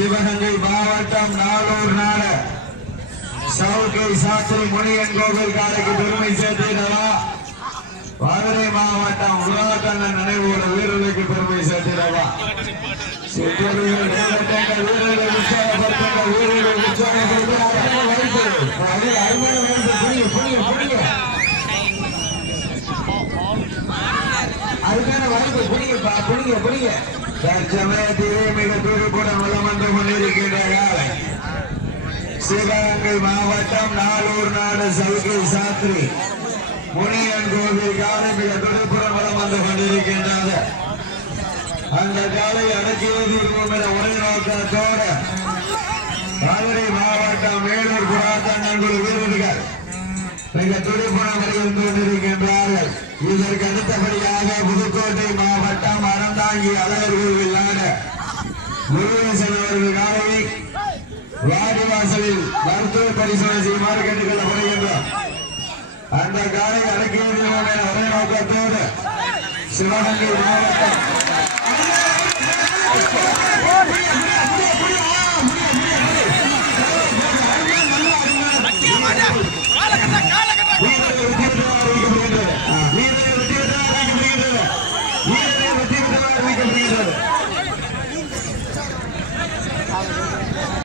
மாவட்டம் நாளூர் நாட சவுக்கை சாஸ்திரி முனியன் கோவில் காலைக்கு பெருமை சேர்த்திடவா மதுரை மாவட்டம் உலகத்தண்ண நினைவோட வீரர்களுக்கு பெருமை சேர்த்திடவா சிற்றறிஞர் நேரத்தங்க அதுக்கான வாய்ப்பு புரியுங்க புரியுங்க தற்சமயத்திலே மிக துடிப்புடன் வளம் வந்து கொண்டிருக்கின்ற காலை. சிவகங்கை மாவட்டம் நாளூர் நாடு சவுக்கை சாத்திரி முனியன் கோவில் காலை மிக துடிப்புடன் வளம் வந்து கொண்டிருக்கின்றது. அந்த காலை அடக்கி வைத்திருக்கும் என ஒரே நோக்கத்தோடு மதுரை மாவட்டம் வேலூர் புறாத்தன் நண்பர்கள் வீரர்கள் மிக துடிப்புணம் வருகின்ற இதற்கு அடுத்தபடியாக புது அறந்தாங்கி அழகர்கள் இல்லாத முருகேசன் அவர்கள் காலையை வாடிவாசலில் மருத்துவ பரிசோதனை செய்யுமாறு கேட்டுக் கொள்ளப்படுகின்றோம் அந்த காலை அடக்கியது என ஒரே நோக்கத்தோடு சிவகங்கை மாவட்டம்